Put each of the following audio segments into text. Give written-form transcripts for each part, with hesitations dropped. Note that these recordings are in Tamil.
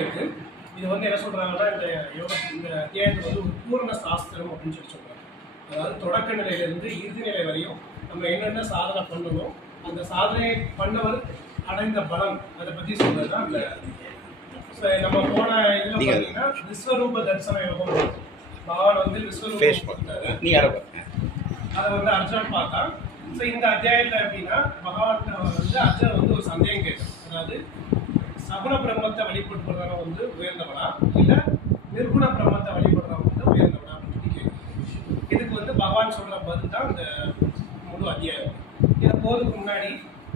இருக்கு. இது வந்து என்ன சொல்றாங்கன்னா, இந்த அத்தியாயத்தை வந்து ஒரு பூரண சாஸ்திரம் அப்படின்னு சொல்றாங்க. அதாவது தொடக்க நிலையிலிருந்து இறுதி நிலை வரையும் நம்ம என்னென்ன சாதனை பண்ணணும், அந்த சாதனை பண்ணவர் அடைந்த பலம், அதை பத்தி சொல்றதுதான் அந்த நம்ம போன இதுல பாத்தீங்கன்னா விஸ்வரூப தரிசன யோகம். பகவான் வந்து விஸ்வரூபம் அதை வந்து அர்ஜுன் பார்த்தா. ஸோ இந்த அத்தியாயத்தில் எப்படின்னா, பகவான் வந்து அர்ஜுன் வந்து ஒரு சந்தேகம் கேட்டான். அதாவது சகுண பிரம்மத்தை வழிபடுறவங்க வந்து உயர்ந்தவனா, இல்லை நிர்குண பிரம்மத்தை வழிபடுறவங்க வந்து உயர்ந்தவனா அப்படின்னு சொல்லி கேட்கும். இதுக்கு வந்து பகவான் சொல்ற பதில் தான் இந்த முழு அத்தியாயம். இதை போறதுக்கு முன்னாடி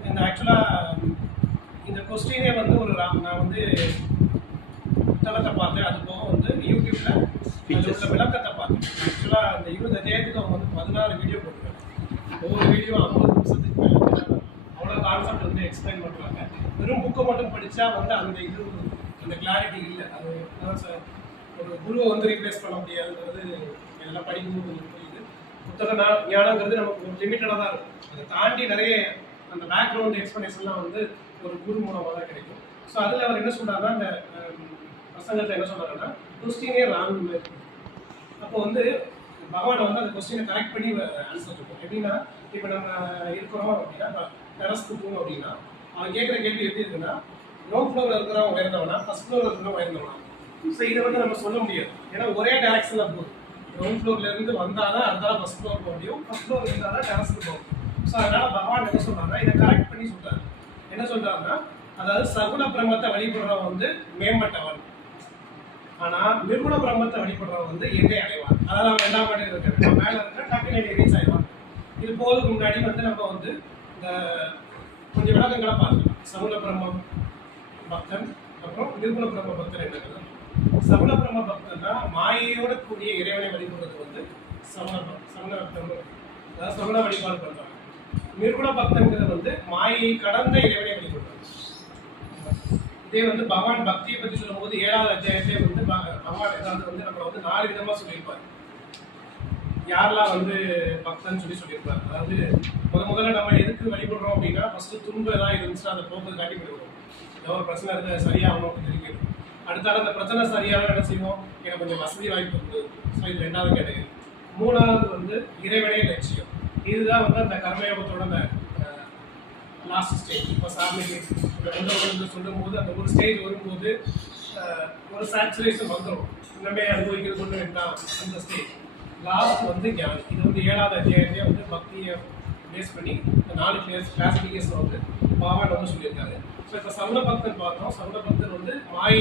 இந்த ஆக்சுவலாக இந்த கொஸ்டினே வந்து ஒரு நான் வந்து புத்தகத்தை பார்த்தேன். அது போக வந்து யூடியூப்ல விளக்கத்தை பார்த்தேன். ஆக்சுவலாக இந்த 20 அத்தியாயத்துக்கு அவங்க வந்து 16 வீடியோ போட்டுருக்காங்க. ஒவ்வொரு வீடியோ 50 நிமிஷத்துக்கு மேலே அவ்வளோ கான்செப்ட் வந்து எக்ஸ்பிளைன் பண்ணுறாங்க. வெறும் புக்கை மட்டும் படித்தா வந்து அந்த கிளாரிட்டி இல்லை. அது சார் ஒரு குருவை வந்து ரீப்ளேஸ் பண்ண முடியாதுங்கிறது எல்லாம் படிக்கும்போது கொஞ்சம் புரியுது. புத்தக ஞானங்கிறது நமக்கு ஒரு லிமிட்டடாக தான் இருக்கும். அதை தாண்டி நிறைய அந்த பேக்ரவுண்ட் எக்ஸ்பிளனேஷன்லாம் வந்து ஒரு குரு மூலமாக தான் கிடைக்கும். ஸோ அதில் அவர் என்ன சொல்கிறாருன்னா, அந்த பிரசங்கத்தை என்ன சொல்கிறாருன்னா, கொஸ்டினே ராங் மாதிரி. அப்போ வந்து பகவானை வந்து அந்த கொஸ்டினை கரெக்ட் பண்ணி ஆன்சர் இருக்கும். எப்படின்னா, இப்போ நம்ம இருக்கிறோம் அப்படின்னா, டெரஸ்க்கு போகணும் அப்படின்னா, அவன் கேட்குற கேள்வி எப்படி இருக்குன்னா, கிரவுண்ட் ஃப்ளோரில் இருக்கிறவன் உயர்ந்தவனா, ஃபர்ஸ்ட் ஃப்ளோரில் இருக்கிறவன் உயர்ந்தவனா. ஸோ இதை வந்து நம்ம சொல்ல முடியாது. ஏன்னா ஒரே டைரக்ஷனில் போகுது. கிரவுண்ட் ஃப்ளோர்ல இருந்து வந்தால் தான் அதனால ஃபர்ஸ்ட் ஃப்ளோர் போக முடியும், ஃபர்ஸ்ட் ஃப்ளோர் இருந்தால் தான் டெரஸ்க்கு போகும். ஸோ அதனால பகவான் என்ன சொல்றாருன்னா, இதை கரெக்ட் பண்ணி சொல்றாரு. என்ன சொல்றாருன்னா, அதாவது சகுண பிரம்மத்தை வழிபடுறவன் வந்து மேம்பட்டவன், ஆனா நிர்குண பிரம்மத்தை வழிபடுறவன் வந்து எங்கே அடைவான். அதாவது அவன் 2ஆம் இடம் இருக்கிற மேல இருக்கிற டக்குனு ரீச் ஆயிடுவான். இது போதுக்கு முன்னாடி வந்து நம்ம வந்து இந்த கொஞ்சம் விளக்கங்களை பார்க்கலாம். சகுண பிரம்மம் பக்தன், அப்புறம் நிர்குண பிரம்ம பக்தன் என்னது. சகுண பிரம்ம பக்தன்னா மாயையோட கூடிய இறைவனை வழிபடுறது வந்து சகுண பிரம்மம், அதாவது சகுண வழிபாடு பண்றாங்க. நிர்குண பக்தன்கிறது வந்து மாயை கடந்த இறைவனை வழிபடுறாங்க. இதே வந்து பகவான் பக்தியை பற்றி சொல்லும் போது 7வது அத்தியாயத்திலே வந்து பகவான் ஏதாவது வந்து நம்மளை வந்து 4 விதமா சொல்லியிருப்பார். யாரெல்லாம் வந்து பக்தன் சொல்லியிருப்பார். அதாவது முதல்ல நம்ம எதுக்கு வழிபடுறோம் அப்படின்னா, ஃபர்ஸ்ட் துன்பம் ஏதாவது இருந்துச்சுன்னா அதை போக்குறது காட்டி போயிடுவோம். ஏதோ ஒரு பிரச்சனை இருக்கு சரியாகணும் அப்படின்னு சொல்லி. அடுத்தால அந்த பிரச்சனை சரியாக என்ன செய்வோம், எனக்கு கொஞ்சம் வசதி வாய்ப்பு இருக்குது. ஸோ இது 2வது கேட்டகரி. 3வது வந்து இறைவனே லட்சியம். இதுதான் வந்து அந்த கர்மயோகத்தோட அந்த லாஸ்ட் ஸ்டேஜ். இப்போ சாமிக்கு சொல்லும் போது அந்த ஒரு ஸ்டேஜ் வரும்போது ஒரு சேச்சுரேஷன் வந்துடும். இன்னமே அனுபவிக்கிறது கொண்டு வேண்டாம் அந்த ஸ்டேஜ். லாஸ்ட் வந்து ஞானி. இது வந்து 7வது அத்தியாயத்தையே வந்து பக்தியை பேஸ் பண்ணி இந்த 4 கிளாசிஃபிகேஷன் வந்து பகவான் வந்து சொல்லியிருக்காரு. ஸோ இப்போ சகுண பக்தன் பார்த்தோம். சகுண பக்தன் வந்து மாயை